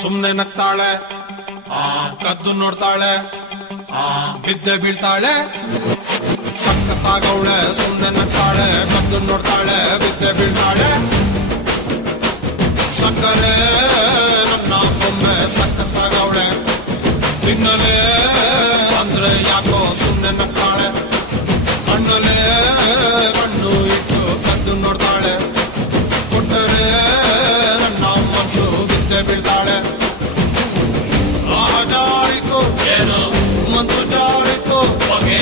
ಸುಮ್ನೆ ನಗ್ತಾಳೆ, ಕದ್ದು ನೋಡ್ತಾಳೆ, ಬಿದ್ದೆ ಬೀಳ್ತಾಳೆ. ಸಖತ್ತಾಗವಳೆ, ಸುಮ್ನೆ ನಗ್ತಾಳೆ, ಕದ್ದು ನೋಡ್ತಾಳೆ, ಬಿದ್ದೆ ಬೀಳ್ತಾಳೆ. ಸಕ್ಕರೆ ನನ್ನ ಒಮ್ಮೆ ಸಖತ್ತಾಗವಳೆ, ತಿನ್ನಲೇ ಅಂದ್ರೆ ಯಾಕೋ ಸುಮ್ನೆ ನಗ್ತಾಳೆ. ಕಣ್ಣಲೇ ಕಣ್ಣು ಇಟ್ಟು ಕದ್ದು ನೋಡ್ತಾಳೆ, ಕೊಟ್ಟರೆ ನನ್ನ ಮನಸ್ಸು ಬಿದ್ದೆ ಬೀಳ್ತಾಳೆ. ಜಾರಿತು ಏನು ಮನ್ಸು ಜಾರಿತು, ಹೊಗೆ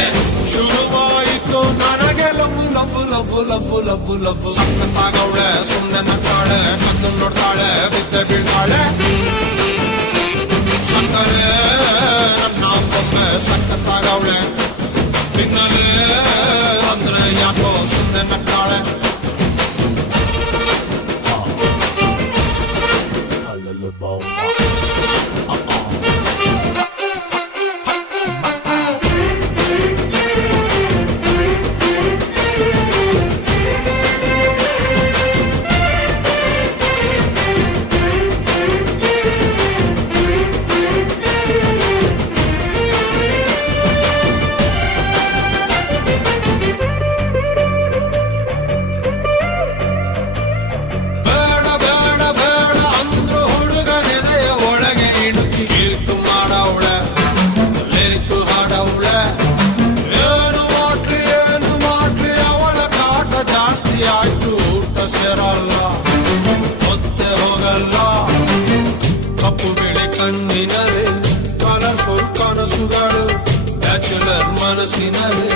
ಶುರುವಾಯಿತು ನನಗೆ love love love love love love. ಸಖತ್ತಾಗವಳೆ, ಸುಮ್ನೆ ನಗ್ತಾಳೆ, ಕದ್ದು ನೋಡ್ತಾಳೆ, ಬಿದ್ದೆ ಬೀಳ್ತಾಳೆ. ಸಕ್ಕರೆ ನನ್ನ ಒಮ್ಮೆ ಸಖತ್ತಾಗವಳೆ, ತಿನ್ನಲೇ ಅಂದ್ರೆ ಯಾಕೋ ಸುಮ್ನೆ ನಗ್ತಾಳೆ. ಮತ್ತೆ ಹೋಗಲ್ಲ ಕಪ್ಪು ಬಿಳಿ ಕಣ್ಣಿನರೆ, ಕಲರ್ಫುಲ್ ಕನಸುಗಳು, ಬ್ಯಾಚುಲರ್ ಮನಸ್ಸಿನರೆ,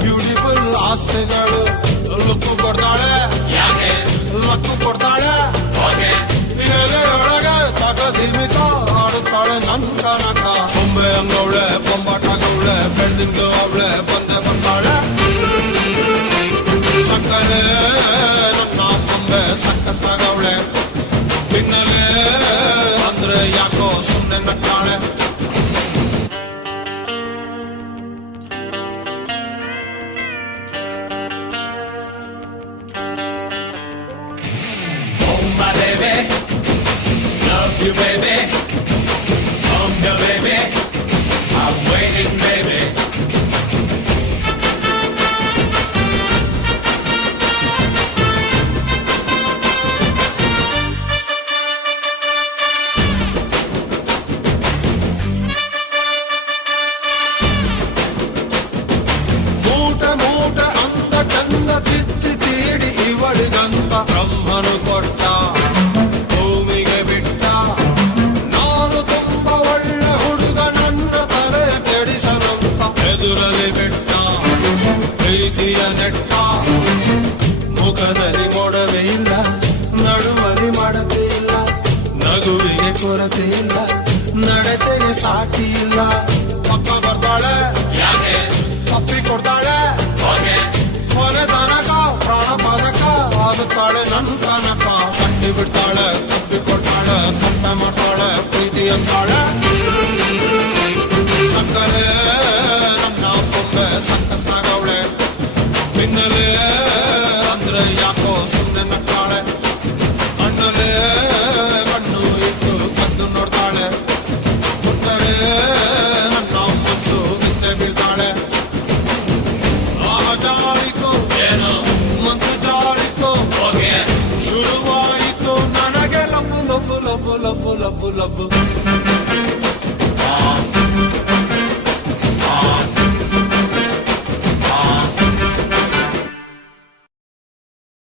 ಬ್ಯೂಟಿಫುಲ್ ಆಸೆಗಳು. ಲುಕ್ಕು ಕೊಡ್ತಾಳೆ, ಯಾಕೆ ಲಕ್ಕು ಕೊಡ್ತಾಳೆ, ಒಳಗೆ ತಗದಿಮಿತ ಆಡುತ್ತಾಳೆ ನನ್ ಕನಕ. ಬೊಂಬೆ ಅಂಗವಳೆ, ಬೊಂಬಾಟಾಗವಳೆ, ಬೆಳ್ದಿಂದು ಅವಳೆ ಬಂದೆ ಬಂದಾಳೆ. ಸಕ್ಕರೆ ನನ್ನ ಬೊಂಬೆ ಸಖತ್ತಾಗವಳೆ, ತಿನ್ನಲೇ ಅಂದ್ರೆ ಯಾಕೋ ಸುಮ್ನೆ ನಗ್ತಾಳೆ. Oh my baby, love you baby, come here baby, I'm waiting baby. ತಿತ್ತಿ ತೀಡಿ ಇವಳಿಗಂತ ಬ್ರಹ್ಮನು ಕೊಟ್ಟ, ಭೂಮಿಗೆ ಬಿಟ್ಟ. ನಾನು ತುಂಬ ಒಳ್ಳೆ ಹುಡುಗ, ನನ್ನ ತಲೆ ಕೆಡಿಸಲಂತ ಎದುರಲ್ಲಿ ಬಿಟ್ಟ. ಪ್ರೀತಿಯ ನೆಟ್ಟ, ಮುಖದಲ್ಲಿ ಮೊಡವೆ ಇಲ್ಲ, ನಡುವಲಿ ಮಾಡತೆ ಇಲ್ಲ, ನಗುವಿಗೆ ಕೊರತೆ ಇಲ್ಲ, ನಡತೆಗೆ ಸಾಟಿ ಇಲ್ಲ. ಪಕ್ಕ ಬರ್ತಾಳೆ, ಯಾಕೆ ತಪ್ಪಿ ಕೊಡ್ತಾಳೆ, ಕೊನೆ ತನಕ ಪ್ರಾಣ ಪದಕ ಆಗುತ್ತಾಳೆ ನನ್ ಕನಕ. ಕಟ್ಟಿ ಬಿಡ್ತಾಳೆ, ತಪ್ಪಿ ಕೊಡ್ತಾಳೆ, ತಪ್ಪೆ ಮಾಡ್ತಾಳೆ, ಪ್ರೀತಿ ಅಂತಾಳೆ. ಸಕ್ಕರೆ ನನ್ನ ಬೊಂಬೆ ಸಖತ್ತಾಗವಳೆ, ತಿನ್ನಲೇ ಅಂದ್ರೆ ಯಾಕೋ ಸುಮ್ನೆ ನಗ್ತಾಳೆ. ಕಣ್ಣಲೇ ಕಣ್ಣು ಇಟ್ಟು ಕದ್ದು ನೋಡ್ತಾಳೆ, ಕೊಟ್ಟರೆ ನನ್ನ ಮನಸ್ಸು ಬಿದ್ದೆ ಬೀಳ್ತಾಳೆ. ಜಾರಿತು ಏನು ಮನ್ಸು ಜಾರಿತು, ಹೊಗೆ ಶುರುವಾಯಿತು ನನಗೆ love love love love love love.